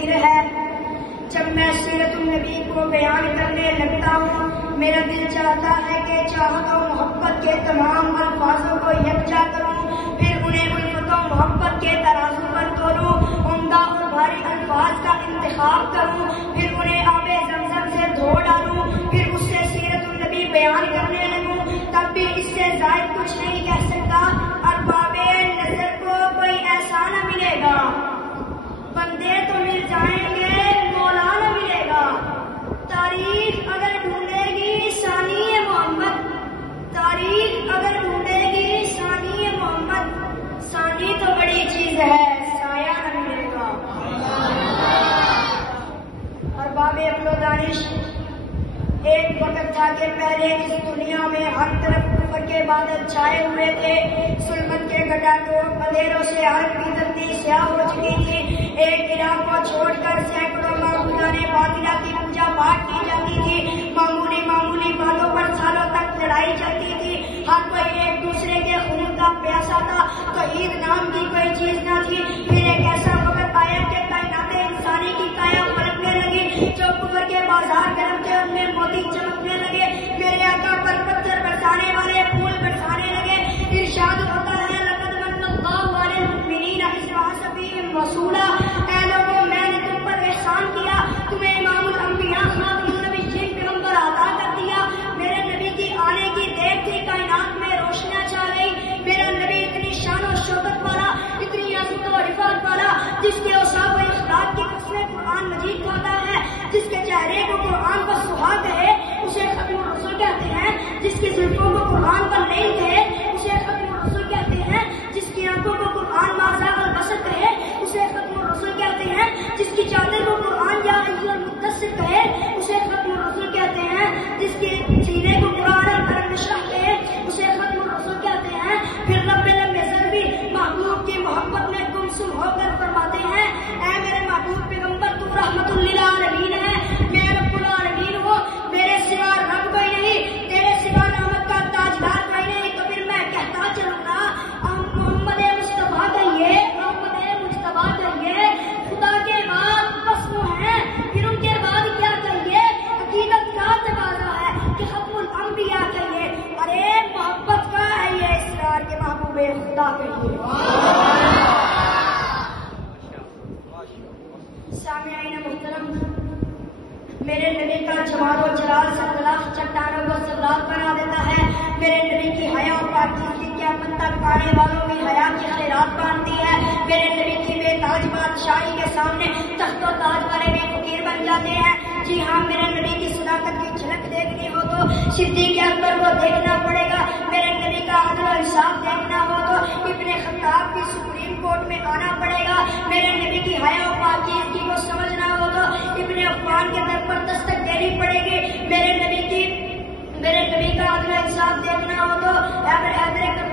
تحقیر ہے۔ جب میں سیرت النبی کو بیان کرنے لگتا ہوں میرا دل چاہتا ہے کہ چاہت اور محبت کے تمام الفاظوں کو یکجا کروں، پھر انہیں الفت و محبت کے ترازو پر تولوں، عمدہ اور بھاری الفاظ کا انتخاب کروں، پھر انہیں آب زمزم سے دھو ڈالوں، پھر اس سے سیرت النبی بیان کرنے لگوں، تب بھی اس سے زائد کچھ نہیں کہہ سکتا۔ ارباب نظر کو کوئی ایسا نہ ملے گا، بندے تو مل جائیں گے مولا نہ ملے گا۔ تاریخ اگر ڈھونڈے گی ثانی محمد، تاریخ اگر ڈھونڈے گی ثانی محمد، ثانی تو بڑی چیز ہے سایہ نہ ملے گا۔ ارباب عقل و دانش، ایک وقت تھا کہ پہلے اس دنیا میں ہر طرف کفر کے بادل چھائے ہوئے تھے، ظلمت کے گٹاٹوپ اندھیروں سے ہر کی دھرتی سیاہ ہو چکی تھی، ایک الہ کو چھوڑ کر سینکڑوں معبودان باطلہ کی پوجا پاٹ کی جاتی تھی، معمولی باتوں پر سالوں تک لڑائی چلتی تھی، ہر کوئی ایک دوسرے کے خون کا پیاسا تھا، توحید نام کی کوئی چیز نہ تھی۔ پھر ایک ایسا وقت آیا کہ کائنات انسانی کی کایا پلٹنے لگی، جو کفر کے بازار گرم تھے ان میں موتی چمکنے لگے، میرے آقا پر پتھر برسانے والے پھول برسانے لگے۔ ارشاد ہوتا ہے لقد من اللہ علی المؤمنین اذ بعث فیہم رسولا، اے لوگوں میں نے تم پر احسان کیا، تمہیں امام الانبیاء خاتم النبیین پیغمبر عطا کر دیا، میرے نبی کی آنے کی دیر تھی، کائنات میں روشنیاں چھا گئی، میرا نبی اتنی شان و شوکت والا، اتنی عزت و رفعت والا، جس کے اوصاف و اخلاق کی قسمیں قرآن مجید کھاتا ہے، جس کے چہرے کو قرآن پر سہاگ ہے اسے ختم الرسل کہتے ہیں، جس کی زلفوں کو قرآن پر نہیں کہے اسے ختم الرسل کہتے ہیں، جس کی آنکھوں کو قرآن مازاغ البصر کہے اسے ختم الرسل کہتے ہیں، جس کی چادر کو قرآن یا ایھا المدثر کہے اسے ختم الرسل کہتے ہیں، جس کے سینے کو قرآن الم نشرح کہے اسے ختم الرسل کہتے ہیں۔ پھر رب لم یزل بھی محبوب کی محبت میں گمسم ہو کر فرماتے ہیں اے میرے محبوب پیغمبر تو رحمت للعالمین ہے، میں رب العالمین ہوں، میرے سوا رب کوئی نہیں، تیرے سوا رحمت کا تاجدار کوئی نہیں۔ تو پھر میں کہتا چلوں گا محمد مصطفیٰ کہیے، محمد مصطفیٰ کہیے، خدا کے بعد بس وہ ہیں، پھر ان کے بعد کیا کہیے، عقیدت کا تقاضا ہے کہ ختم الانبیاء کہیے، ارے محبت کا ہے یہ اسرار کے محبوب خدا کہیے۔ سامعین محترم، میرے نبی کا جمال و جلال ستلاخ چٹانوں کو سرات بنا دیتا ہے، میرے نبی کی حیا و پاکیزگی قیامت تک آنے والوں کی حیا کی خیرات باندھتی ہے، میرے نبی کی بے تاج بادشاہی کے سامنے تخت و تاج والے بھی فقیر بن جاتے ہیں۔ جی ہاں، میرے نبی کی صداقت کی جھلک دیکھنی ہو تو صدیق اکبر کو دیکھنا پڑے گا، میرے نبی کا عدل و انصاف دیکھنا ہو تو ابن خطاب کی سپریم کورٹ میں آنا پڑے گا، میرے نبی کی حیا و پاکیزگی کو سمجھنا ہو تو ابن عفان کے در پر دستک دینی پڑے گی، میرے نبی کا عدل و انصاف دیکھنا ہو تو حیدر